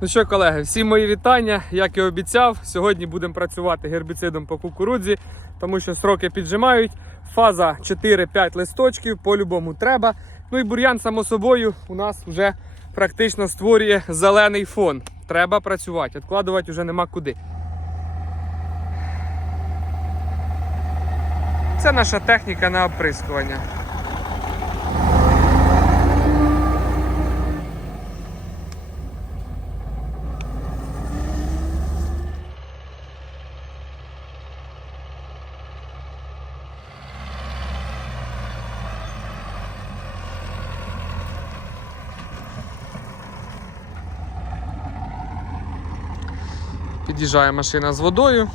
Ну що, колеги, всі мої вітання. Як і обіцяв, сьогодні будемо працювати гербіцидом по кукурудзі, тому що сроки піджимають. Фаза 4-5 листочків, по-любому треба. Ну і бур'ян, само собою, у нас вже практично створює зелений фон. Треба працювати, відкладувати вже нема куди. Це наша техніка на оприскування. Під'їжджає машина з водою.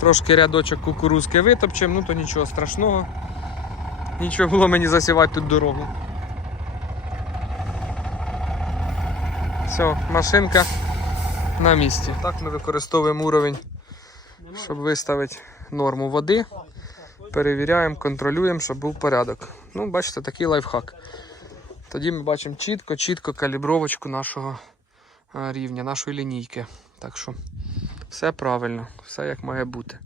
Трошки рядочок кукурузки витопчем, ну то нічого страшного. Нічого було мені засівати тут дорогу. Все, машинка на місці. Так ми використовуємо уровень, щоб виставити норму води. Перевіряємо, контролюємо, щоб був порядок. Ну, бачите, такий лайфхак. Тоді ми бачимо чітко, чітко калібровочку нашого рівня, нашої лінійки. Так що все правильно, все як має бути.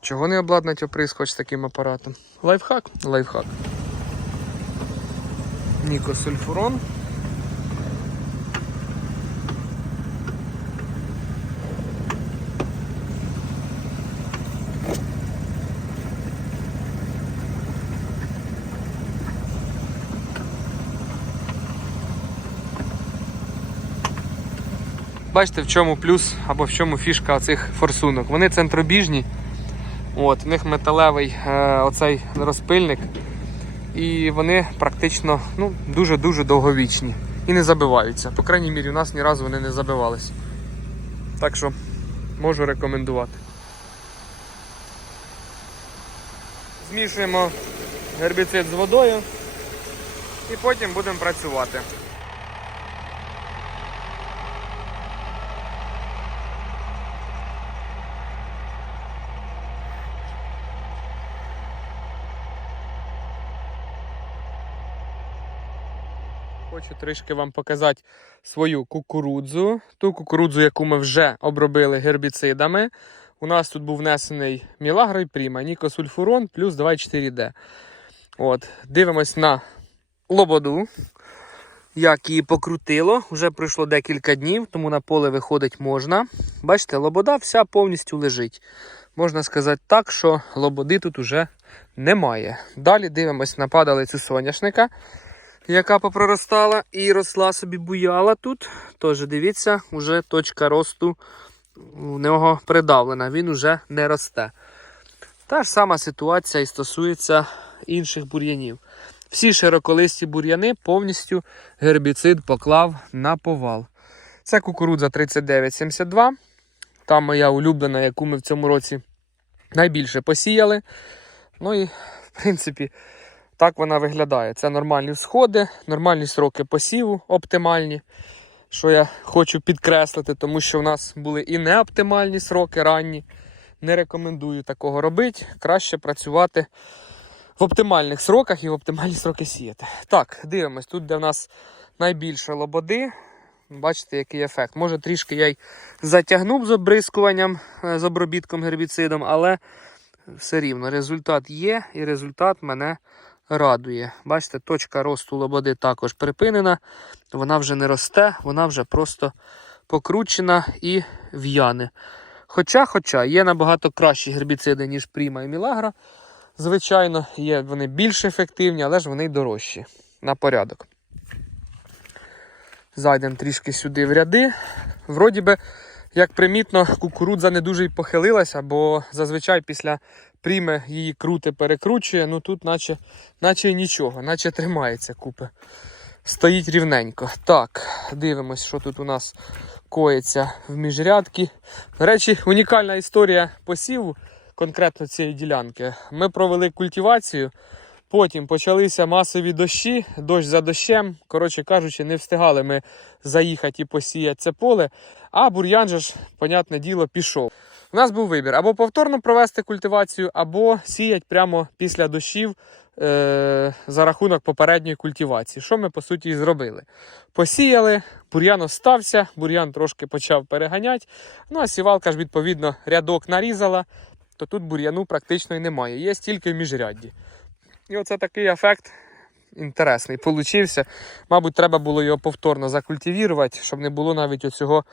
Чого не обладнати оприскувач з таким апаратом? Лайфхак? Лайфхак. Нікосульфурон. Бачите, в чому плюс або в чому фішка цих форсунок. Вони центробіжні. От, в них металевий е, оцей розпильник. І вони практично ну, дуже-дуже довговічні. І не забиваються. По крайній мірі, у нас ні разу вони не забивалися. Так що можу рекомендувати. Змішуємо гербіцид з водою і потім будемо працювати. Хочу трішки вам показати свою кукурудзу. Ту кукурудзу, яку ми вже обробили гербіцидами. У нас тут був внесений Мілагрой Пріма, Нікосульфурон плюс 2,4D. От, Дивимось на лободу, як її покрутило. Вже пройшло декілька днів, тому на поле виходить можна. Бачите, лобода вся повністю лежить. Можна сказати так, що лободи тут уже немає. Далі дивимось на падалицю соняшника яка попроростала і росла собі буяла тут. Тож дивіться, вже точка росту у нього придавлена, він уже не росте. Та ж сама ситуація і стосується інших бур'янів. Всі широколисті бур'яни повністю гербіцид поклав на повал. Це кукурудза 3972. Та моя улюблена, яку ми в цьому році найбільше посіяли. Ну і, в принципі, так вона виглядає. Це нормальні всходи, нормальні сроки посіву, оптимальні. Що я хочу підкреслити, тому що в нас були і неоптимальні сроки ранні. Не рекомендую такого робити. Краще працювати в оптимальних сроках і в оптимальні сроки сіяти. Так, дивимось, тут де в нас найбільше лободи. Бачите, який ефект. Може трішки я й затягнув з обрискуванням, е, з обробітком гербіцидом, але все рівно результат є, і результат мене радує. Бачите, точка росту лободи також припинена. Вона вже не росте, вона вже просто покручена і в'яне. Хоча, хоча є набагато кращі гербіциди, ніж Пріма і Мілагра. Звичайно, є вони більш ефективні, але ж вони й дорожчі на порядок. Зайдемо трішки сюди в ряди. Вроді би, як примітно, кукурудза не дуже й похилилася, бо зазвичай після пріме її круте перекручує. Ну тут наче наче нічого, наче тримається купи. Стоїть рівненько. Так, дивимось, що тут у нас коїться в міжрядки. До речі, унікальна історія посіву конкретно цієї ділянки. Ми провели культивацію. Потім почалися масові дощі, дощ за дощем. Коротше кажучи, не встигали ми заїхати і посіяти це поле, а бур'ян же ж, понятне діло, пішов. У нас був вибір або повторно провести культивацію, або сіяти прямо після дощів е, за рахунок попередньої культивації. Що ми по суті і зробили? Посіяли, бур'ян остався, бур'ян трошки почав переганяти. Ну а сівалка ж, відповідно, рядок нарізала, то тут бур'яну практично і немає. Є тільки в міжрядді. І оце такий ефект інтересний получився. Мабуть, треба було його повторно закультивірувати, щоб не було навіть оцього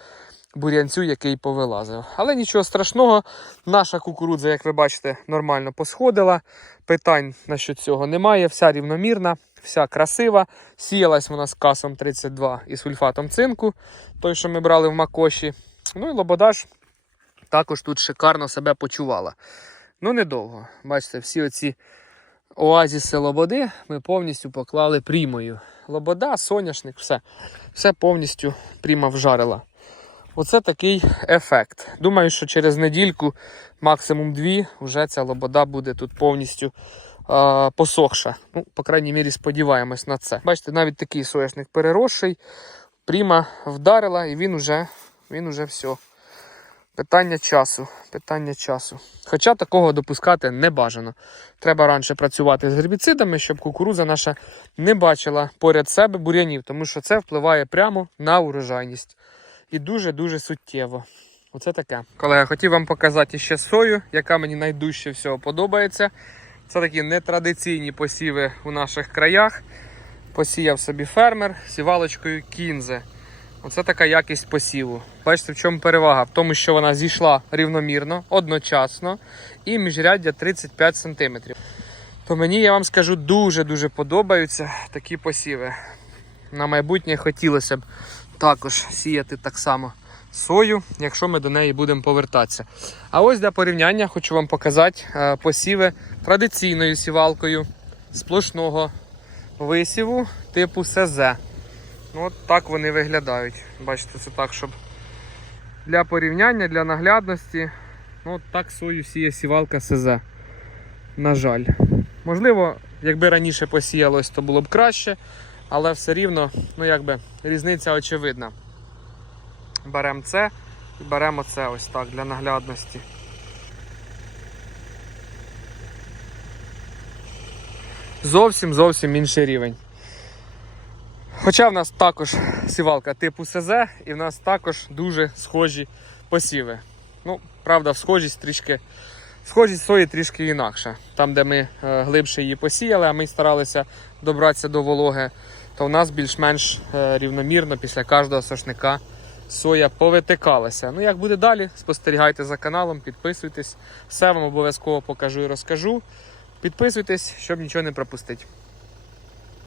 бур'янцю, який повилазив. Але нічого страшного, наша кукурудза, як ви бачите, нормально посходила. Питань насчет цього немає, вся рівномірна, вся красива. Сіялась вона з касом 32 і сульфатом цинку, той, що ми брали в Макоші. Ну і Лободаж також тут шикарно себе почувала. Ну, недовго. Бачите, всі оці оазіси Лободи ми повністю поклали прімою. Лобода, соняшник, все. Все повністю пріма вжарила. Оце такий ефект. Думаю, що через недільку, максимум дві, вже ця лобода буде тут повністю е, посохша. Ну, по крайній мірі, сподіваємось на це. Бачите, навіть такий соняшник переросший. Пріма вдарила і він уже, він уже все. Питання часу. Питання часу. Хоча такого допускати не бажано. Треба раніше працювати з гербіцидами, щоб кукурудза наша не бачила поряд себе бур'янів, тому що це впливає прямо на урожайність. І дуже-дуже суттєво. Оце таке. Колеги, хотів вам показати ще сою, яка мені найдужче всього подобається. Це такі нетрадиційні посіви у наших краях. Посіяв собі фермер сівалочкою кінзе. Оце така якість посіву. Бачите, в чому перевага? В тому, що вона зійшла рівномірно, одночасно і міжряддя 35 см. То мені, я вам скажу, дуже-дуже подобаються такі посіви. На майбутнє хотілося б також сіяти так само сою, якщо ми до неї будемо повертатися. А ось для порівняння хочу вам показати е, посіви традиційною сівалкою сплошного висіву типу СЗ. Ну, от так вони виглядають. Бачите, це так, щоб для порівняння, для наглядності. Ну, от так сою сіє сівалка СЗ. На жаль. Можливо, якби раніше посіялось, то було б краще, але все рівно, ну якби різниця очевидна. Беремо це і беремо це ось так для наглядності. Зовсім зовсім інший рівень. Хоча в нас також сівалка типу СЗ, і в нас також дуже схожі посіви. Ну, правда, схожість трішки. Схожість сої трішки інакша. Там, де ми е, глибше її посіяли, а ми старалися добратися до вологи, то в нас більш-менш е, рівномірно після кожного сошника соя повитикалася. Ну, як буде далі, спостерігайте за каналом, підписуйтесь. Все вам обов'язково покажу і розкажу. Підписуйтесь, щоб нічого не пропустити.